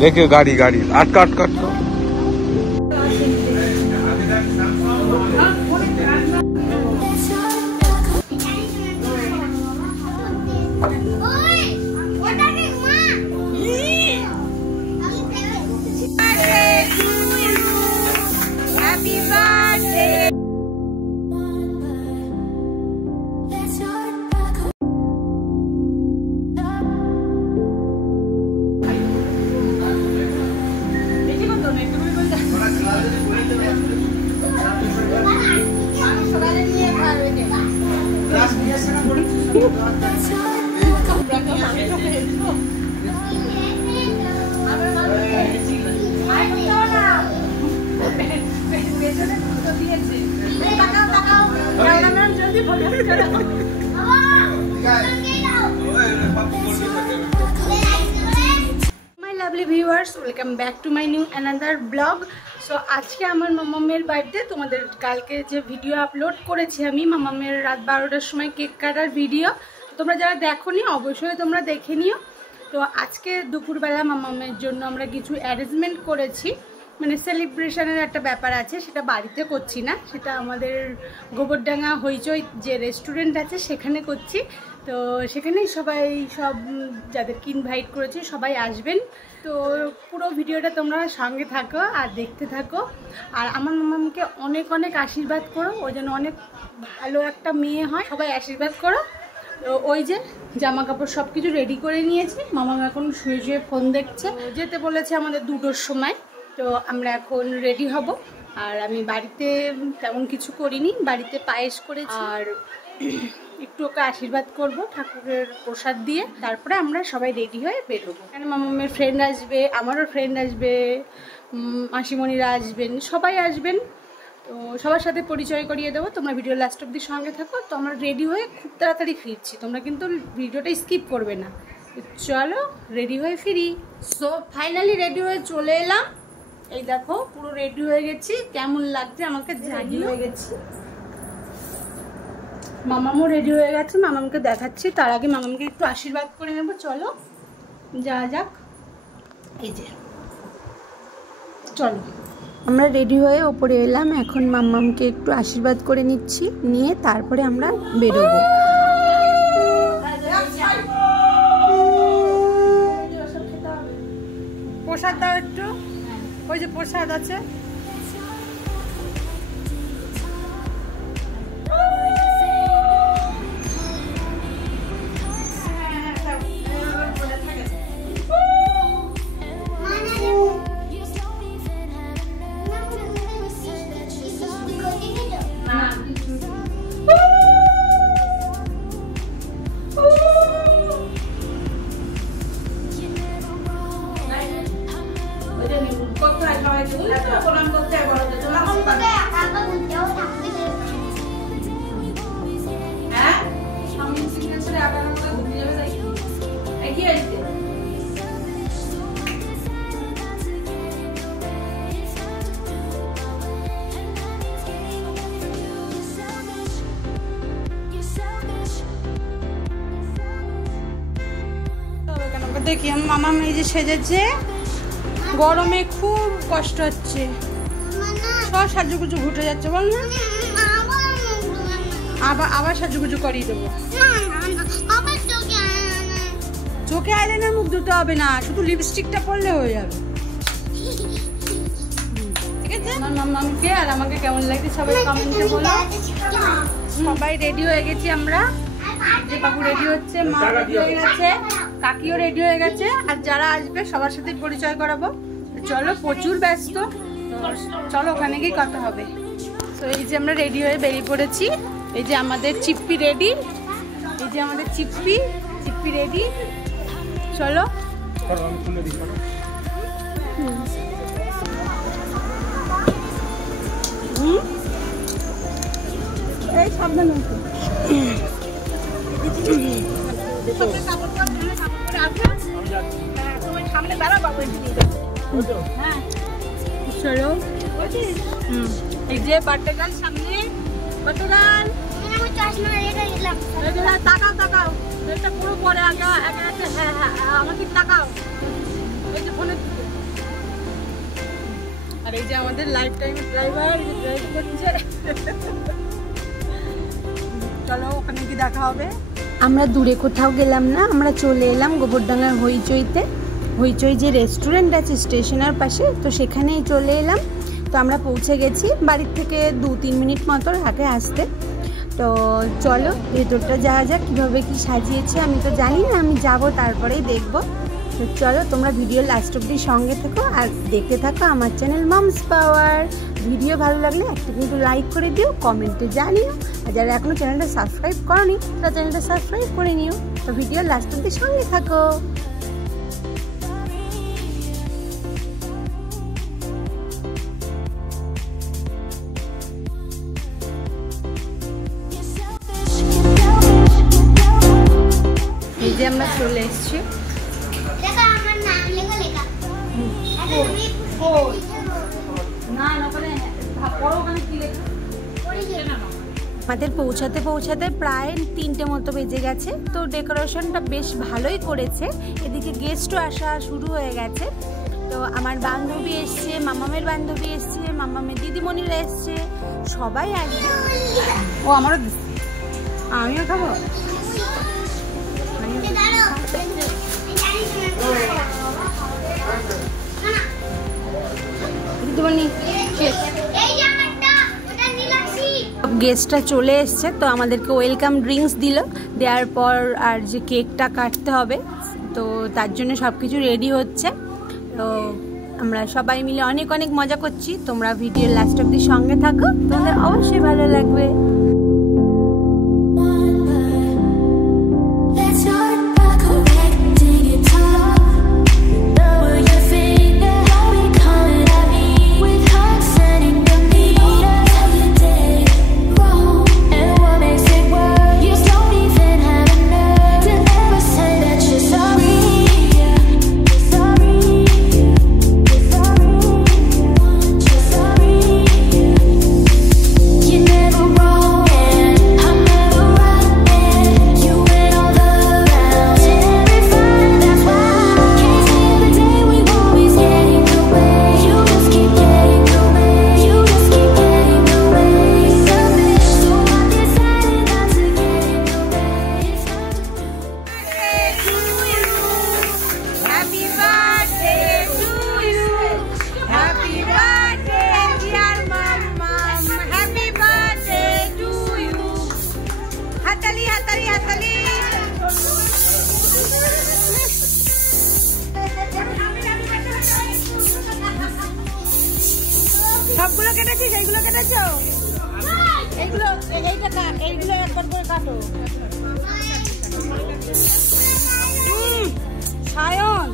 देखियो गाड़ी गाड़ी अटका अटका अटका lovely viewers, welcome back to my new another vlog. So আজকে আমার মামামের বার্থডে। তোমাদের কালকে যে ভিডিও আপলোড করেছি আমি মামামের রাত 12টার সময় কেক কাটার ভিডিও, তোমরা যারা দেখোনি অবশ্যই তোমরা দেখে নিও। তো আজকে দুপুরবেলা মামামের জন্য আমরা কিছু অ্যারেঞ্জমেন্ট করেছি, মানে সেলিব্রেশনের একটা ব্যাপার আছে, সেটা বাড়িতে করছি না, সেটা আমাদের গোবরডাঙ্গা হইচই যে রেস্টুরেন্ট আছে সেখানে করছি। তো সেখানেই সবাই সব যাদেরকে ইনভাইট করেছি সবাই আসবেন। তো পুরো ভিডিওটা তোমরা সঙ্গে থাকো আর দেখতে থাকো, আর আমার মামাকে অনেক অনেক আশীর্বাদ করো, ও যেন অনেক ভালো একটা মেয়ে হয়, সবাই আশীর্বাদ করো। তো ওই যে জামা কাপড় সব কিছু রেডি করে নিয়েছি, মামা এখন শুয়ে শুয়ে ফোন দেখছে, যেতে বলেছে আমাদের 2টোর সময়। তো আমরা এখন রেডি হব। আর আমি বাড়িতে তেমন কিছু করিনি, বাড়িতে পায়েস করেছি আর একটু ওকে আশীর্বাদ করব ঠাকুরের প্রসাদ দিয়ে, তারপরে আমরা সবাই রেডি হয়ে বের হবো। এখানে মামামের ফ্রেন্ড আসবে, আমারও ফ্রেন্ড আসবে, মাসিমণিরা আসবেন, সবাই আসবেন। তো সবার সাথে পরিচয় করিয়ে দেবো, তোমরা ভিডিও লাস্ট অব্দি সঙ্গে থাকো। তো আমরা রেডি হয়ে খুব তাড়াতাড়ি ফিরছি, তোমরা কিন্তু ভিডিওটা স্কিপ করবে না। চলো রেডি হয়ে ফিরি। সো ফাইনালি রেডি হয়ে চলে এলাম, এই দেখো পুরো রেডি হয়ে গেছি। কেমন লাগছে আমাকে রেডি হয়ে গেছি, মামামও রেডি হয়ে গেছে, মামামকে দেখাচ্ছি। তার আগে মামামকে একটু আশীর্বাদ করে নেবো, চলো যা যাক। এই যে চলো আমরা রেডি হয়ে ওপরে এলাম, এখন মামামকে একটু আশীর্বাদ করে নিচ্ছি, নিয়ে তারপরে আমরা বেরোবো। প্রসাদ দাও একটু, ওই যে প্রসাদ আছে। দেখি আমার মামা এই যে সেজেছে, গরমে খুব কষ্ট হচ্ছে, সব সাজুগুজু ঘুটে যাচ্ছে, বল না? আবার সাজুগুজু করিয়ে দেবো। চোখে আইলাইনার মুখ ধুতে হবে না, শুধু লিপস্টিকটা পরলে হয়ে যাবে। ঠিক আছে, আমার মামাকে আর আমাকে কেমন লাগছে সবাই কমেন্টে বলো। সবাই রেডি হয়ে গেছি আমরা, যে বাবু রেডি হচ্ছে, মা রেডি হয়ে গেছে, কাকিও রেডি হয়ে গেছে, আর যারা আসবে সবার সাথে পরিচয় করাবো। চলো প্রচুর ব্যস্ত, চলো ওখানে গিয়ে কথা হবে। তো এই যে আমরা রেডি হয়ে বেরিয়ে পড়েছি, এই যে আমাদের চিপ্পি রেডি, এই যে আমাদের চিপ্পি রেডি। চলো এই সাবধানে সামনে বেড়াবো। হ্যাঁ চলো, এই যে বার্থডে গার্ল সামনে, কতদান তাকাও তাকাও, এটা পুরো পরে আগে আগে। হ্যাঁ হ্যাঁ আমাকে তাকাও, এই যে ফোনের দিকে। আর এই যে আমাদের লাইফ টাইম ড্রাইভার ড্রাইভ করছে। চলো ওখানে কি দেখা হবে। আমরা দূরে কোথাও গেলাম না, আমরা চলে এলাম গোবরডাঙ্গার হইচইতে। হইচই যে রেস্টুরেন্ট আছে স্টেশনের পাশে, তো সেখানেই চলে এলাম। তো আমরা পৌঁছে গেছি, বাড়ির থেকে 2-3 মিনিট মতো আগে আসতে। তো চলো ভেতরটা যাওয়া যাক, কীভাবে কি সাজিয়েছে আমি তো জানি না, আমি যাব তারপরেই দেখবো। তো চলো তোমরা ভিডিও লাস্ট অব্দি সঙ্গে থেকো আর দেখতে থাকো আমার চ্যানেল মমস পাওয়ার। ভিডিও ভালো লাগলে একটা কিন্তু লাইক করে দিও, কমেন্টে জানিও। আর যারা এখনও চ্যানেলটা সাবস্ক্রাইব করনি তারা চ্যানেলটা সাবস্ক্রাইব করে নিও। তো ভিডিও লাস্ট অব্দি সঙ্গে থাকো। এই যে আমরা চলে এসেছি। আমাদের পৌঁছাতে পৌঁছাতে প্রায় 3টে মতো বেজে গেছে। তো ডেকোরেশনটা বেশ ভালোই করেছে, এদিকে গেস্টও আসা শুরু হয়ে গেছে। তো আমার বান্ধবী এসছে, মামামের বান্ধবী এসছে, মামামের দিদিমণিরা এসছে, সবাই আসবে। ও আমারও আমিও খাবো। গেস্টটা চলে এসছে, তো আমাদেরকে ওয়েলকাম ড্রিঙ্কস দিল। দেওয়ার পর আর যে কেকটা কাটতে হবে, তো তার জন্য সব কিছু রেডি হচ্ছে। তো আমরা সবাই মিলে অনেক অনেক মজা করছি। তোমরা ভিডিওর লাস্ট অব্দি সঙ্গে থাকো, তোমাদের অবশ্যই ভালো লাগবে। সবগুলো কেটেছিস? এইগুলো কেটেছো? এইগুলো এইগুলো একবার করে কাটো। সায়ন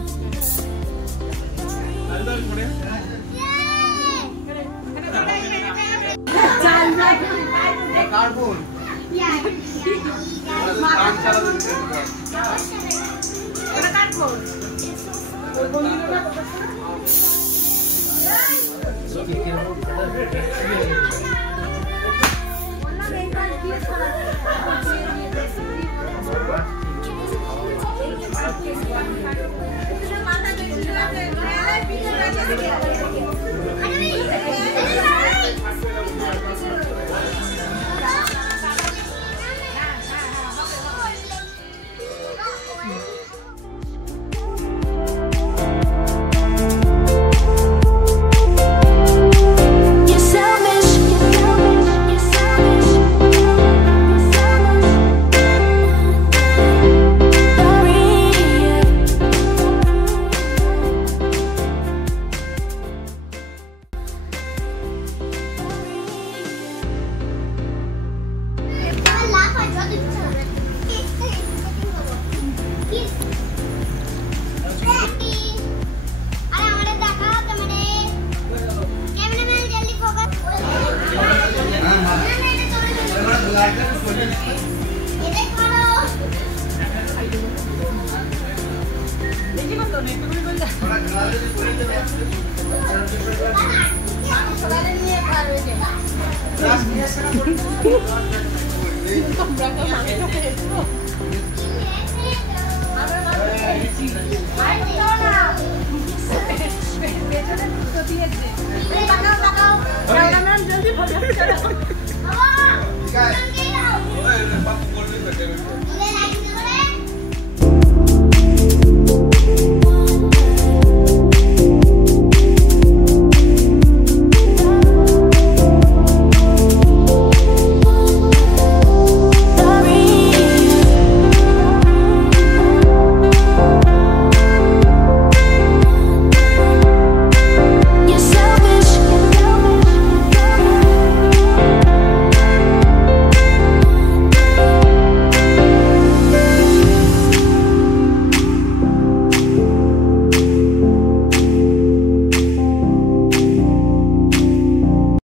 জলদি